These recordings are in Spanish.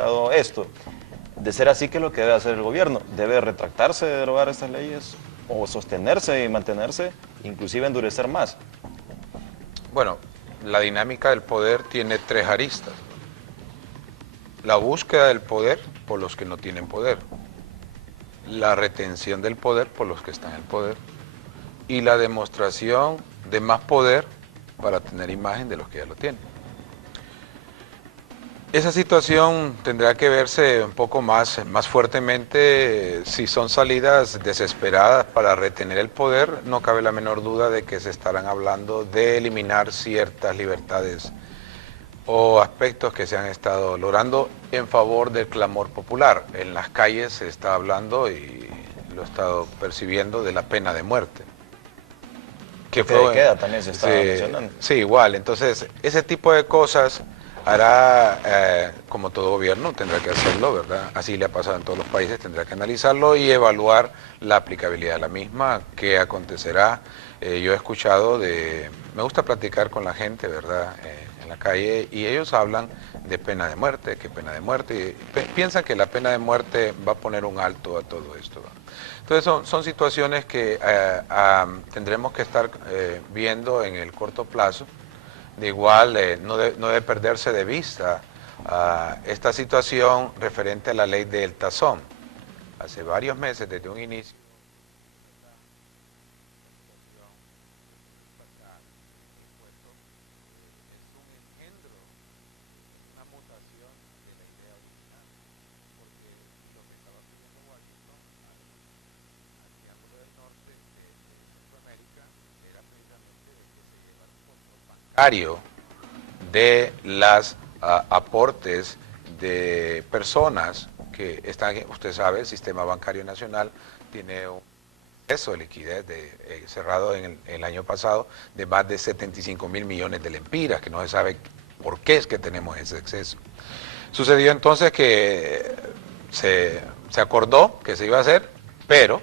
provocado esto. De ser así, ¿qué es lo que debe hacer el gobierno? ¿Debe retractarse de derogar estas leyes o sostenerse y mantenerse, inclusive endurecer más? Bueno, la dinámica del poder tiene tres aristas. La búsqueda del poder por los que no tienen poder, la retención del poder por los que están en el poder y la demostración de más poder para tener imagen de los que ya lo tienen. Esa situación tendrá que verse un poco más fuertemente si son salidas desesperadas para retener el poder. No cabe la menor duda de que se estarán hablando de eliminar ciertas libertades o aspectos que se han estado logrando en favor del clamor popular. En las calles se está hablando, y lo he estado percibiendo, de la pena de muerte. Que fue, queda también se está mencionando. Sí, igual. Entonces, ese tipo de cosas hará, como todo gobierno, tendrá que hacerlo, ¿verdad? Así le ha pasado en todos los países, tendrá que analizarlo y evaluar la aplicabilidad de la misma, qué acontecerá. Yo he escuchado me gusta platicar con la gente, ¿verdad?, en la calle, y ellos hablan de pena de muerte, que pena de muerte, y piensan que la pena de muerte va a poner un alto a todo esto, ¿verdad? Entonces son situaciones que tendremos que estar viendo en el corto plazo. De igual, no debe perderse de vista esta situación referente a la ley del tazón. Hace varios meses, desde un inicio, de las aportes de personas que están, usted sabe, el sistema bancario nacional tiene un exceso de liquidez cerrado en el año pasado de más de 75.000 millones de lempiras, que no se sabe por qué es que tenemos ese exceso. Sucedió entonces que se acordó que se iba a hacer, pero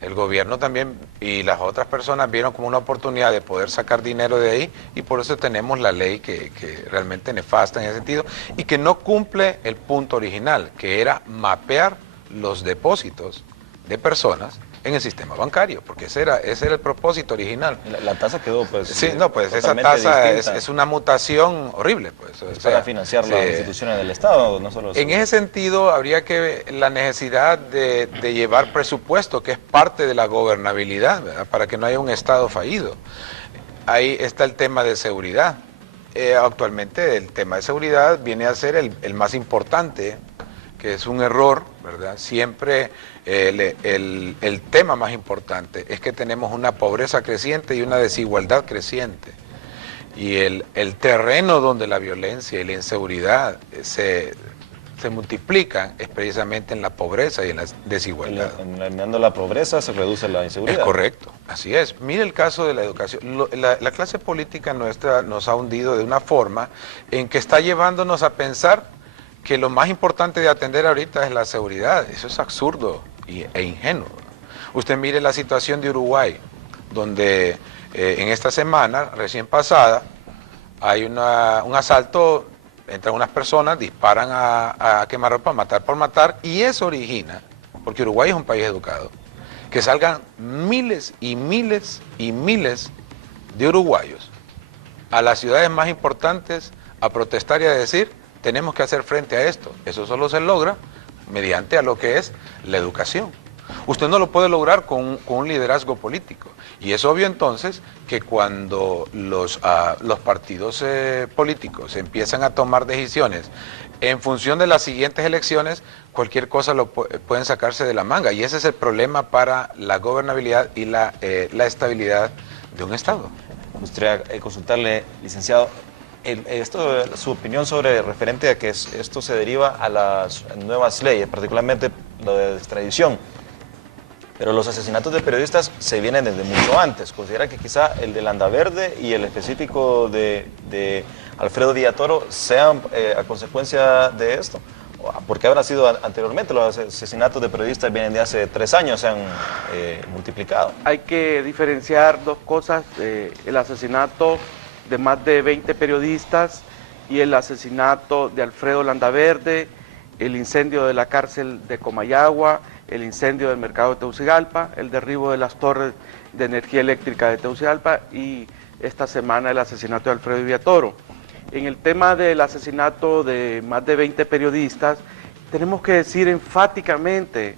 el gobierno también y las otras personas vieron como una oportunidad de poder sacar dinero de ahí, y por eso tenemos la ley que realmente nefasta en ese sentido y que no cumple el punto original, que era mapear los depósitos de personas en el sistema bancario, porque ese era el propósito original. La tasa quedó, pues... Sí, no, pues esa tasa es una mutación horrible, pues. Es para financiar las instituciones del Estado, no solo... En ese sentido, habría que ver la necesidad de llevar presupuesto, que es parte de la gobernabilidad, ¿verdad?, para que no haya un Estado fallido. Ahí está el tema de seguridad. Actualmente el tema de seguridad viene a ser el más importante, que es un error, ¿verdad? Siempre el tema más importante es que tenemos una pobreza creciente y una desigualdad creciente. Y el terreno donde la violencia y la inseguridad se multiplican es precisamente en la pobreza y en la desigualdad. Eliminando la pobreza se reduce la inseguridad. Es correcto, así es. Mire el caso de la educación. La clase política nuestra nos ha hundido de una forma en que está llevándonos a pensar que lo más importante de atender ahorita es la seguridad. Eso es absurdo e ingenuo. Usted mire la situación de Uruguay, donde en esta semana recién pasada hay un asalto, entran unas personas, disparan a quemarropa, matar por matar, y eso origina, porque Uruguay es un país educado, que salgan miles y miles y miles de uruguayos a las ciudades más importantes a protestar y a decir: tenemos que hacer frente a esto. Eso solo se logra mediante a lo que es la educación. Usted no lo puede lograr con un liderazgo político. Y es obvio entonces que cuando los partidos políticos empiezan a tomar decisiones en función de las siguientes elecciones, cualquier cosa pueden sacarse de la manga. Y ese es el problema para la gobernabilidad y la estabilidad de un Estado. Me gustaría consultarle, licenciado, su opinión sobre referente a que esto se deriva a las nuevas leyes, particularmente lo de extradición. Pero los asesinatos de periodistas se vienen desde mucho antes. ¿Considera que quizá el de Landaverde y el específico de Alfredo Villatoro sean a consecuencia de esto? Porque habrá sido anteriormente, los asesinatos de periodistas vienen de hace 3 años, se han multiplicado. Hay que diferenciar dos cosas, el asesinato de más de 20 periodistas y el asesinato de Alfredo Landaverde el incendio de la cárcel de Comayagua, el incendio del mercado de Tegucigalpa, el derribo de las torres de energía eléctrica de Tegucigalpa y esta semana el asesinato de Alfredo Villatoro. En el tema del asesinato de más de 20 periodistas, tenemos que decir enfáticamente,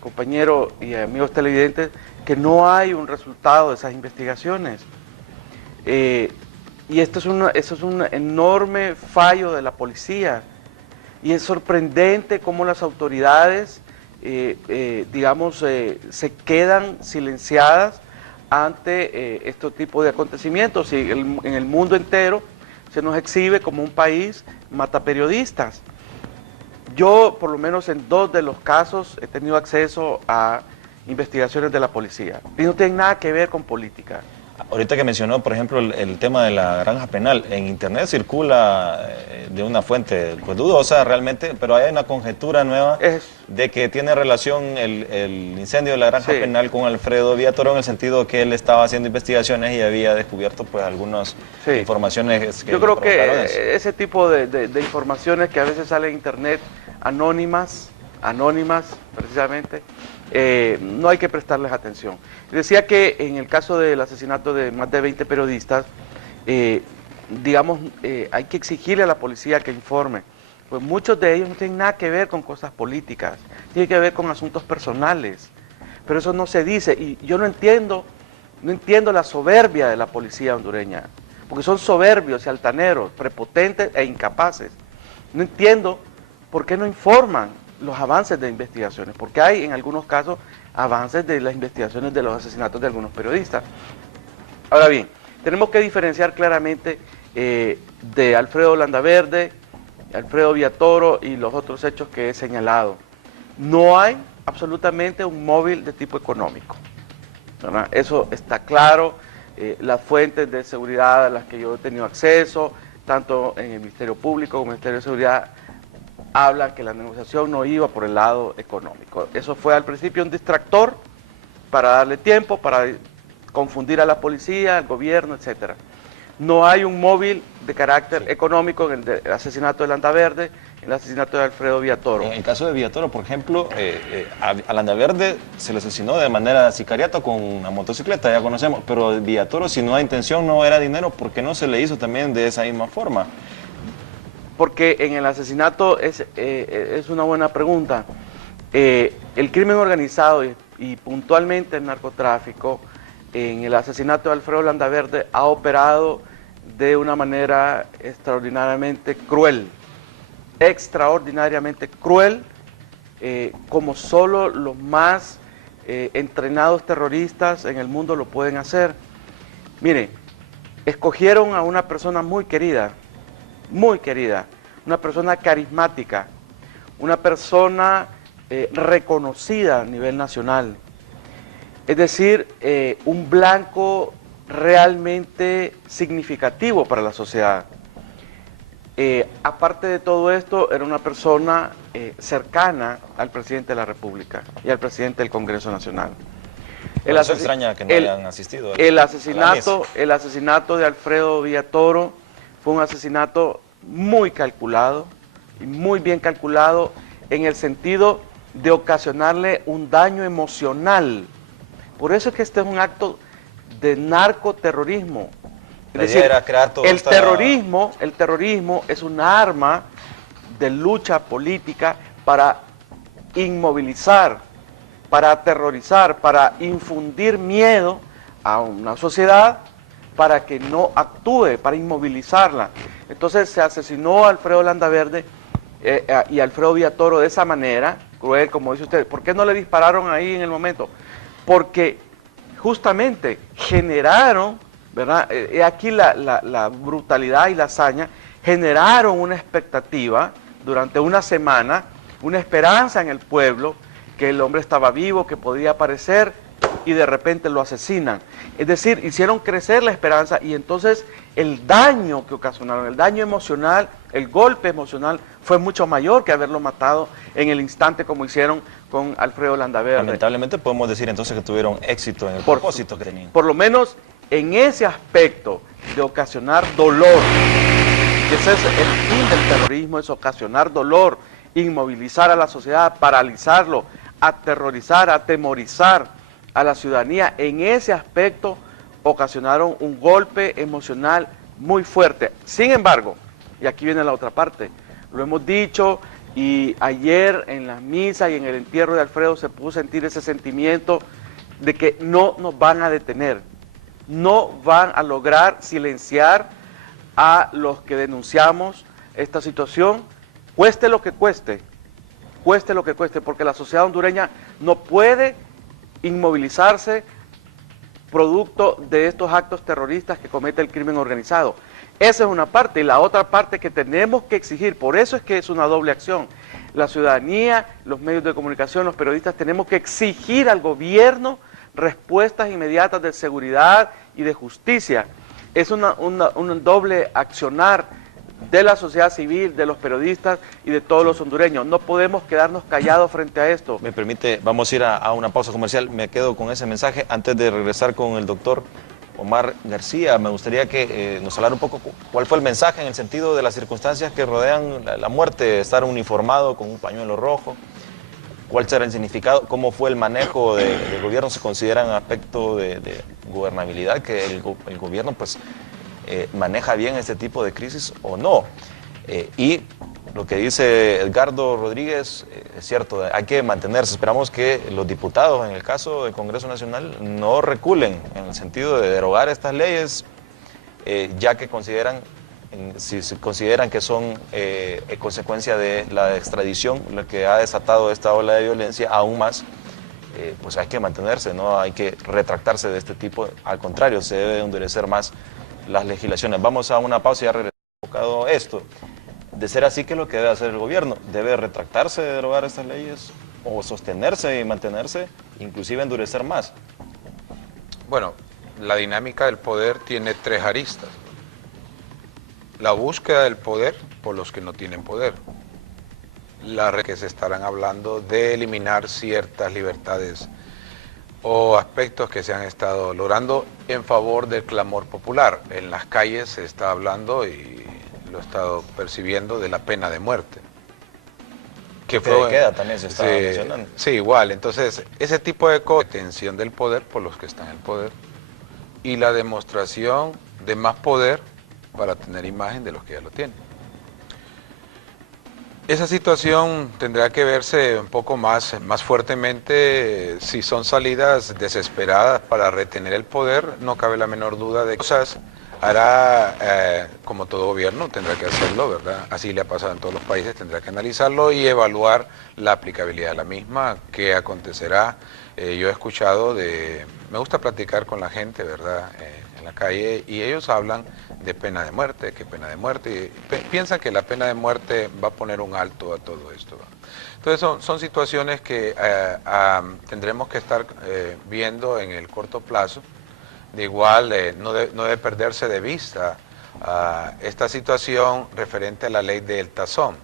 compañeros y amigos televidentes, que no hay un resultado de esas investigaciones. Y esto es un enorme fallo de la policía. Y es sorprendente cómo las autoridades, se quedan silenciadas ante este tipo de acontecimientos. Y en el mundo entero se nos exhibe como un país mataperiodistas. Yo, por lo menos en 2 de los casos, he tenido acceso a investigaciones de la policía. Y no tienen nada que ver con política. Ahorita que mencionó, por ejemplo, el tema de la granja penal, en internet circula de una fuente pues dudosa realmente, pero hay una conjetura nueva de que tiene relación el incendio de la granja penal con Alfredo Villatoro, en el sentido que él estaba haciendo investigaciones y había descubierto pues algunas informaciones que yo creo que ese tipo de informaciones que a veces salen en internet anónimas precisamente, no hay que prestarles atención. Decía que en el caso del asesinato de más de 20 periodistas, hay que exigirle a la policía que informe, pues muchos de ellos no tienen nada que ver con cosas políticas, tienen que ver con asuntos personales, pero eso no se dice, y yo no entiendo la soberbia de la policía hondureña, porque son soberbios y altaneros, prepotentes e incapaces. No entiendo por qué no informan los avances de investigaciones, porque hay en algunos casos avances de las investigaciones de los asesinatos de algunos periodistas. Ahora bien, tenemos que diferenciar claramente de Alfredo Landaverde, Alfredo Villatoro y los otros hechos que he señalado. No hay absolutamente un móvil de tipo económico, ¿verdad? Eso está claro. Las fuentes de seguridad a las que yo he tenido acceso, tanto en el Ministerio Público como en el Ministerio de Seguridad, habla que la negociación no iba por el lado económico. Eso fue al principio un distractor para darle tiempo, para confundir a la policía, al gobierno, etc. No hay un móvil de carácter económico en el asesinato de Landaverde, en el asesinato de Alfredo Villatoro. En el caso de Villatoro, por ejemplo, a Landaverde se le asesinó de manera sicariata con una motocicleta, ya conocemos, pero Villatoro, si no hay intención, no era dinero, ¿por qué no se le hizo también de esa misma forma? Porque en el asesinato es una buena pregunta. El crimen organizado y puntualmente el narcotráfico en el asesinato de Alfredo Landaverde ha operado de una manera extraordinariamente cruel, como solo los más entrenados terroristas en el mundo lo pueden hacer. Mire, escogieron a una persona muy querida, una persona carismática, una persona reconocida a nivel nacional. Es decir, un blanco realmente significativo para la sociedad. Aparte de todo esto, era una persona cercana al presidente de la República y al presidente del Congreso Nacional. Eso extraña que no hayan asistido. El asesinato de Alfredo Villatoro fue un asesinato muy calculado y muy bien calculado en el sentido de ocasionarle un daño emocional. Por eso es que este es un acto de narcoterrorismo. Es decir, el terrorismo es un arma de lucha política para inmovilizar, para aterrorizar, para infundir miedo a una sociedad para que no actúe, para inmovilizarla. Entonces se asesinó a Alfredo Landaverde y Alfredo Villatoro de esa manera, cruel, como dice usted. ¿Por qué no le dispararon ahí en el momento? Porque justamente generaron, ¿verdad? Aquí la brutalidad y la hazaña, generaron una expectativa durante una semana, una esperanza en el pueblo, que el hombre estaba vivo, que podía aparecer, y de repente lo asesinan. Es decir, hicieron crecer la esperanza y entonces el daño que ocasionaron, el daño emocional, el golpe emocional fue mucho mayor que haberlo matado en el instante como hicieron con Alfredo Landaverde. Lamentablemente podemos decir entonces que tuvieron éxito en el propósito que tenían. Por lo menos en ese aspecto de ocasionar dolor, que ese es el fin del terrorismo, es ocasionar dolor inmovilizar a la sociedad, paralizarlo, aterrorizar, atemorizar a la ciudadanía. En ese aspecto ocasionaron un golpe emocional muy fuerte. Sin embargo, y aquí viene la otra parte, lo hemos dicho, y ayer en la misa y en el entierro de Alfredo se pudo sentir ese sentimiento de que no nos van a detener, no van a lograr silenciar a los que denunciamos esta situación, cueste lo que cueste, porque la sociedad hondureña no puede inmovilizarse producto de estos actos terroristas que comete el crimen organizado. Esa es una parte, y la otra parte que tenemos que exigir, por eso es que es una doble acción. La ciudadanía, los medios de comunicación, los periodistas, tenemos que exigir al gobierno respuestas inmediatas de seguridad y de justicia. Es un doble accionar de la sociedad civil, de los periodistas y de todos los hondureños. No podemos quedarnos callados frente a esto. Me permite, vamos a ir a una pausa comercial. Me quedo con ese mensaje. Antes de regresar con el doctor Omar García, me gustaría que nos hablara un poco cuál fue el mensaje en el sentido de las circunstancias que rodean la muerte, estar uniformado con un pañuelo rojo, cuál será el significado, cómo fue el manejo del gobierno, se considera en aspecto de gobernabilidad que el gobierno pues maneja bien este tipo de crisis o no. Y lo que dice Edgardo Rodríguez es cierto, hay que mantenerse. Esperamos que los diputados, en el caso del Congreso Nacional, no reculen en el sentido de derogar estas leyes, ya que si consideran que son consecuencia de la extradición, lo que ha desatado esta ola de violencia aún más, pues hay que mantenerse, no hay que retractarse de este tipo. Al contrario, se debe endurecer más las legislaciones. Vamos a una pausa y ya regresamos a esto. De ser así, ¿qué es lo que debe hacer el gobierno? ¿Debe retractarse de derogar estas leyes o sostenerse y mantenerse, inclusive endurecer más? Bueno, la dinámica del poder tiene tres aristas. La búsqueda del poder por los que no tienen poder. Que se estarán hablando de eliminar ciertas libertades o aspectos que se han estado logrando en favor del clamor popular. En las calles se está hablando, y lo he estado percibiendo, de la pena de muerte. Que queda también se está mencionando. Sí, igual. Entonces, ese tipo de detención del poder por los que están en el poder y la demostración de más poder para tener imagen de los que ya lo tienen. Esa situación tendrá que verse un poco más fuertemente si son salidas desesperadas para retener el poder. No cabe la menor duda de cosas hará, como todo gobierno, tendrá que hacerlo, ¿verdad? Así le ha pasado en todos los países, tendrá que analizarlo y evaluar la aplicabilidad de la misma, qué acontecerá. Yo he escuchado me gusta platicar con la gente, ¿verdad?, en la calle, y ellos hablan de pena de muerte, que pena de muerte, y piensan que la pena de muerte va a poner un alto a todo esto, ¿verdad? Entonces son situaciones que tendremos que estar viendo en el corto plazo. De igual, no debe perderse de vista esta situación referente a la ley del tazón.